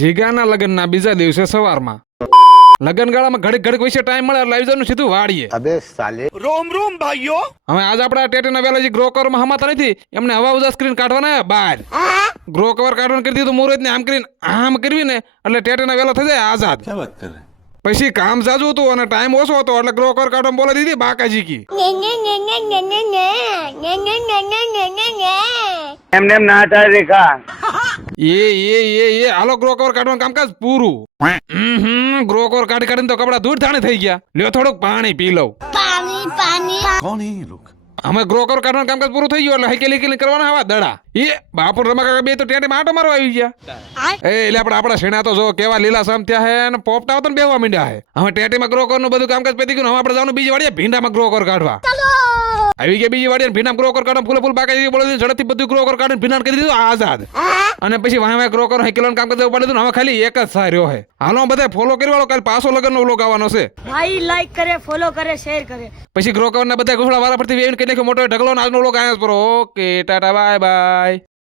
જીગાના લગ્નના બીજા દિવસે સવારમાં લગ્ન ગાળામાં ઘડીક ઘડીક વિશે ટાઈમ મળે એટલે આવી જવાનું સીધું વાડીએ. अबे साले રોમ રોમ ભાઈઓ. હવે આજ આપડા ટેટીના વેલા જે ગ્રો કવરમાં હમાતા નથી એમને હવા ઉજા સ્ક્રીન કાઢવાના બહાર ગ્રો કવર કાઢવાનું કરી દીધું મુહૂર્ત ને આમ કરીને આમ કરવી ને એટલે ટેટીના વેલો થઈ જાય આઝાદ. પછી કામ જાજુ હતું અને ટાઈમ ઓછો હતો એટલે ગ્રો કવર કાઢવા બોલાવી દીધી બાકાજી કી. एम ना था रेखा એ હાલો ગ્રો કવર કાઢવાનું કામકાજ પૂરું. ગ્રો કવર કાઢી કાઢીને તો કપડા દૂર થાણે થઈ ગયા. લ્યો થોડુંક પાણી પી લઉં. અમે ગ્રો કવર કાઢવાનું કામકાજ પૂરું થઈ ગયું એટલે હકેલી હકેલી કરવાના આવા દડા. એ બાપુ રમા બે તો ટેટી માટો મારવા આવી ગયા. એટલે આપડા શેણા તો જો કેવા લીલા સમ થયા હે અને પોપટા તો બેહવા માંડ્યા હે. હવે ટેટીમાં ગ્રો કવર નું બધું કામકાજ પતી ગયું. હવે આપણે જવાનું બીજી વાડીએ ભીંડામાં ગ્રો કવર કાઢવા. આવી ગયા બીજી વાડીએ ભીંડા ગ્રો કવર કાઢવા ફૂલ બાકી બોલી દીધું ઝડપથી બધું ગ્રો કવર કાઢીને ભીંડા કરી દીધું આઝાદ. અને પછી વાહ ગ્રો કવર હકેલોનું કામ કરતા ઉપાડી દીધું. હવે ખાલી એક જ સા રહ્યો હે. હાલો બધા ફોલો કરી વાળો કાલ પાછો લગનનો વ્લોગ આવવાનો છે. ભાઈ લાઈક કરે ફોલો કરે શેર કરે. પછી ગ્રો કવર ના બધા ઘોડા વાળા પરથી વેવીને કે મોટો ઢગલો આજનો વ્લોગ આવ્યો. Okay tata bye bye.